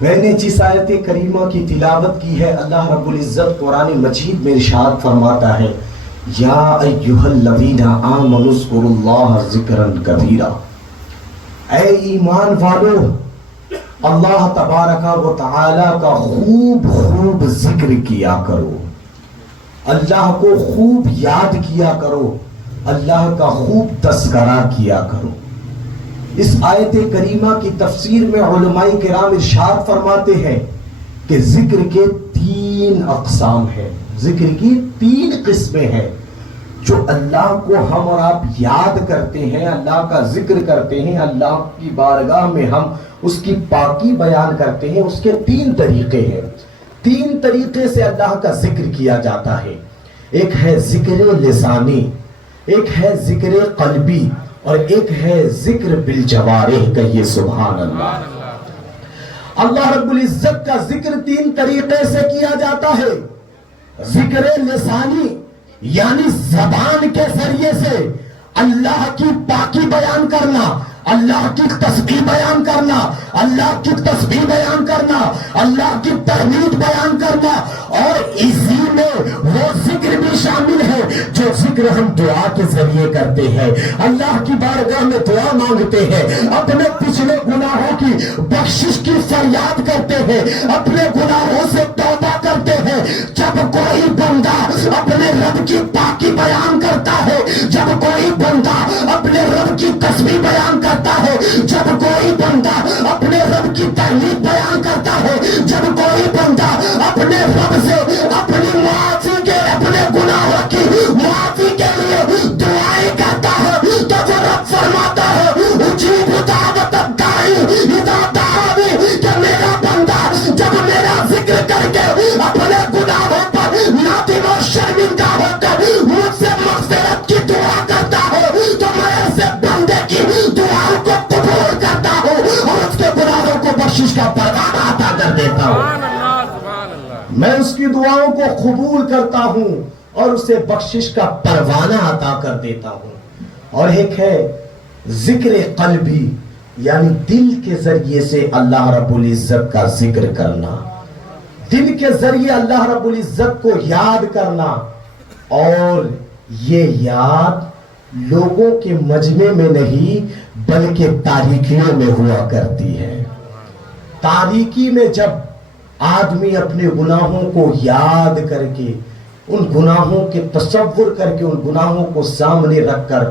میں نے جس آیت کریمہ کی تلاوت کی ہے، اللہ رب العزت قرآن مجید میں ارشاد فرماتا ہے یا ایھا الذین آمنوا اذکروا اللہ ذکرا کثیرا، اے ایمان والو اللہ تبارک و تعالی کا خوب خوب ذکر کیا کرو، اللہ کو خوب یاد کیا کرو، اللہ کا خوب تذکرہ کیا کرو۔ اس آیت کریمہ کی تفسیر میں علماء کرام ارشاد فرماتے ہیں کہ ذکر کے 3 اقسام ہیں، ذکر کی 3 قسمیں ہیں۔ جو اللہ کو ہم اور آپ یاد کرتے ہیں، اللہ کا ذکر کرتے ہیں، اللہ کی بارگاہ میں ہم اس کی پاکی بیان کرتے ہیں، اس کے 3 طریقے ہیں۔ 3 طریقے سے اللہ کا ذکر کیا جاتا ہے۔ ایک ہے ذکر لسانی، ایک ہے ذکر قلبی، اور ایک ہے ذکر بالجوارح۔ کہیے سبحان اللہ۔ اللہ رب العزت کا ذکر 3 طریقے سے کیا جاتا ہے۔ ذکر لسانی یعنی زبان کے ذریعے سے اللہ کی پاکی بیان کرنا، اللہ کی تسبیح بیان کرنا، اللہ کی تسبیح بیان کرنا، اللہ کی تحمید بیان کرنا، اور اسی میں وہ ذکر بھی شامل ہے جو ذکر ہم دعا کے ذریعے کرتے ہیں، اللہ کی بارگاہ میں دعا مانگتے ہیں، اپنے پچھلے گناہوں کی بخشش کی فریاد کرتے ہیں، اپنے گناہوں سے توبہ کرتے ہیں۔ جب کوئی بندہ اپنے رب کی پاکی بیان کرتا ہے، جب کوئی بندہ اپنے رب کی تسبیح بیان کرتا ہے، جب کوئی بندہ اپنے رب کی تحمید بیان کرتا ہے، جب کوئی بندہ اپنے رب سے اپنی معافی کے، اپنے گناہوں کی معافی کے لیے دعائیں کرتا ہے، تو جو رب فرماتا ہے اجیب دعوت الداعی اذا دعانی، کہ میرا بندہ جب میرا ذکر کر کے اپنے گناہوں پر نادم و شرمندہ ہو کر مجھ سے مغفرت کی دعا کرتا ہے، تو میں ایسے بندے کی دعاؤں کو قبول کرتا ہوں اور اس کے گناہوں کو بخشش کا پروانہ عطا کر دیتا ہوں۔ میں اس کی دعاؤں کو قبول کرتا ہوں اور اسے بخشش کا پروانہ عطا کر دیتا ہوں۔ اور ایک ہے ذکر قلبی یعنی دل کے ذریعے سے اللہ رب العزت کا ذکر کرنا، دل کے ذریعے اللہ رب العزت کو یاد کرنا، اور یہ یاد لوگوں کے مجمع میں نہیں بلکہ تاریکیوں میں ہوا کرتی ہے۔ تاریکی میں جب آدمی اپنے گناہوں کو یاد کر کے، ان گناہوں کے تصور کر کے، ان گناہوں کو سامنے رکھ کر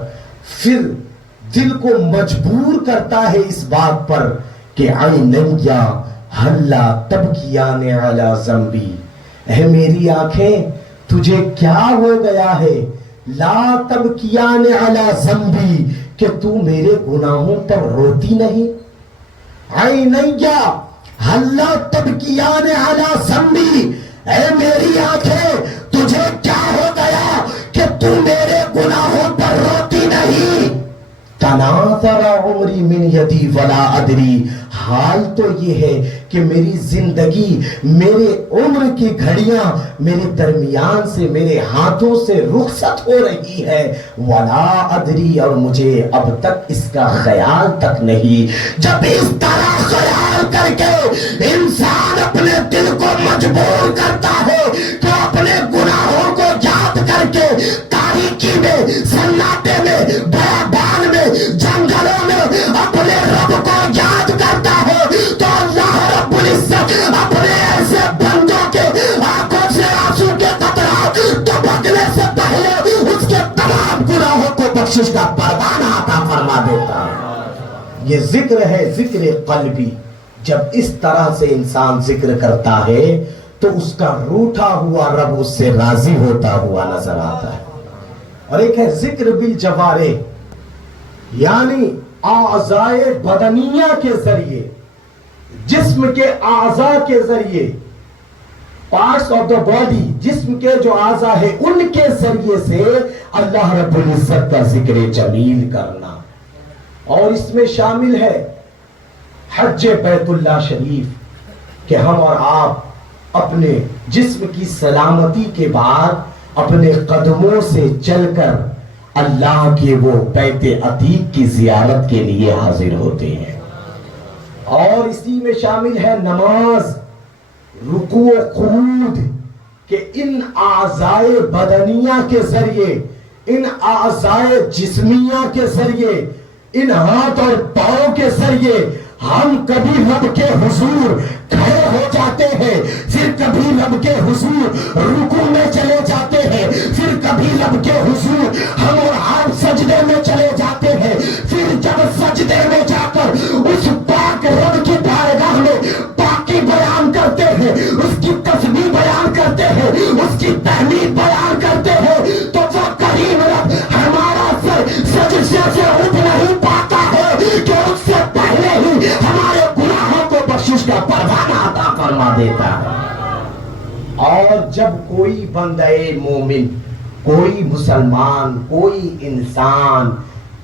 پھر دل کو مجبور کرتا ہے اس بات پر کہ عینیا ہلا تبکیان علی ذنبی، اے میری آنکھیں تجھے کیا ہو گیا ہے، لا تبکیان علی ذنبی، کہ تو میرے گناہوں پر روتی نہیں، عینیا ہلا تبکیان علی ذنبی، اے میری آنکھیں تجھے کیا ہو گیا کہ تو میرے گناہوں پر روتی نہیں۔ تناثر عمری من یدی ولا ادری، حال تو یہ ہے کہ میری زندگی، میرے عمر کی گھڑیاں میرے درمیان سے، میرے ہاتھوں سے رخصت ہو رہی ہے، ولا ادری، اور مجھے اب تک اس کا خیال تک نہیں۔ جب اس طرح خیال کر کے انسان اپنے دل کو مجبور کرتا ہے کہ اپنے گناہوں کو یاد کر کے تاریکی میں، سناٹے میں، بیابان میں، جنگلوں میں اپنے رب کو یاد کرتا ہے، تو اللہ رب العزت اپنے ایسے بندوں کے آنکھوں سے آنسو کے قطرات ٹپکنے سے پہلے اس کے تمام گناہوں کو بخشش کا پروانہ عطا فرما دیتا ہے۔ یہ ذکر ہے ذکر قلبی۔ جب اس طرح سے انسان ذکر کرتا ہے تو اس کا روٹھا ہوا رب اس سے راضی ہوتا ہوا نظر آتا ہے۔ اور ایک ہے ذکر بالجوارح، یعنی اعضائے بدنیہ کے ذریعے، جسم کے اعضاء کے ذریعے، پارٹس آف دا باڈی، جسم کے جو اعضاء ہیں ان کے ذریعے سے اللہ رب العزت کا ذکر جمیل کرنا۔ اور اس میں شامل ہے حج بیت اللہ شریف، کہ ہم اور آپ اپنے جسم کی سلامتی کے بعد اپنے قدموں سے چل کر اللہ کے وہ بیت عتیق کی زیارت کے لیے حاضر ہوتے ہیں۔ اور اسی میں شامل ہے نماز، رکوع و قعود، کہ ان اعضائے بدنیہ کے ذریعے، ان اعضائے جسمیہ کے ذریعے، ان ہاتھ اور پاؤں کے ذریعے ہم کبھی رب کے حضور کھڑے ہو جاتے ہیں، پھر کبھی رب کے حضور رکوع میں چلے جاتے ہیں، پھر کبھی رب کے حضور ہم اور آپ سجدے میں چلے جاتے ہیں، پھر جب سجدے میں جا کر اس پاک رب کی بارگاہ میں پاکی بیان کرتے ہیں، اس کی تسبیح بیان کرتے ہیں، اس کی تحمید بیان کرتے ہیں، تو وہ کریم رب ہمارا سر سجدے سے اٹھ نہیں پاتا ہے کہ اس سے پہلے ہی ہمارے گناہوں کو بخشش کا پروانہ عطا فرما دیتا ہے۔ اور جب کوئی بندہ مومن، کوئی مسلمان، کوئی انسان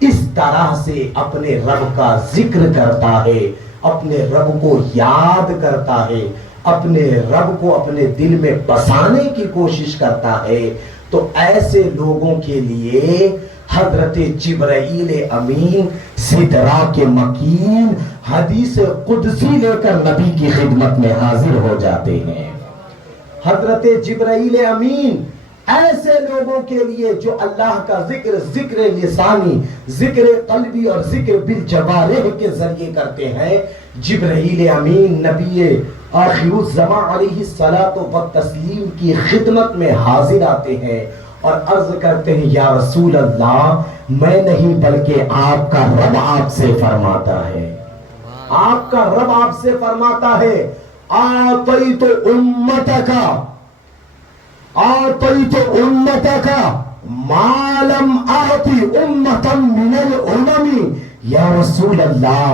اس طرح سے اپنے رب کا ذکر کرتا ہے، اپنے رب کو یاد کرتا ہے، اپنے رب کو اپنے دل میں بسانے کی کوشش کرتا ہے، تو ایسے لوگوں کے لیے حضرت جبرائیل امین سدرہ کے مکین حدیث قدسی لے کر نبی کی خدمت میں حاضر ہو جاتے ہیں۔ حضرت جبرائیل امین ایسے لوگوں کے لیے جو اللہ کا ذکر، ذکر لسانی، ذکر قلبی اور ذکر بالجوارح کے ذریعے کرتے ہیں، جبرائیل امین نبی آخر الزمان علیہ الصلاۃ والتسلیم کی خدمت میں حاضر آتے ہیں اور عرض کرتے ہیں، یا رسول اللہ، میں نہیں بلکہ آپ کا رب آپ سے فرماتا ہے، آپ کا رب آپ سے فرماتا ہے، آتیت امتک ما لم آتی امتا من الامم۔ یا رسول اللہ،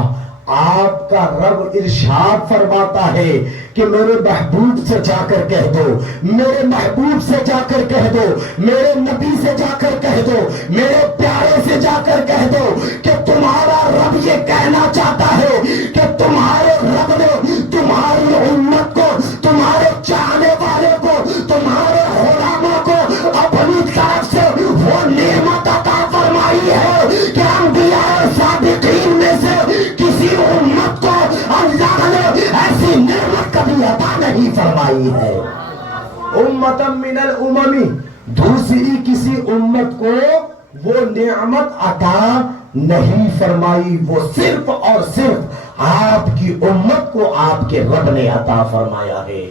آپ کا رب ارشاد فرماتا ہے کہ میرے محبوب سے جا کر کہہ دو، میرے محبوب سے جا کر کہہ دو، میرے نبی سے جا کر کہہ دو، میرے پیارے سے جا کر کہہ دو کہ تمہارا رب یہ کہنا چاہتا ہے کہ تمہارے رب نے تمہاری امت کو، تمہارے چاہنے والے کو، تمہارے غلاموں کو اپنی طرف سے وہ نعمت عطا فرمائی ہے کہ انبیاء صادقین میں سے کسی امت کو اللہ نے ایسی نعمت کبھی عطا نہیں فرمائی ہے۔ امتا من الامم، دوسری کسی امت کو وہ نعمت عطا نہیں فرمائی، وہ صرف اور صرف آپ کی امت کو آپ کے رب نے عطا فرمایا ہے۔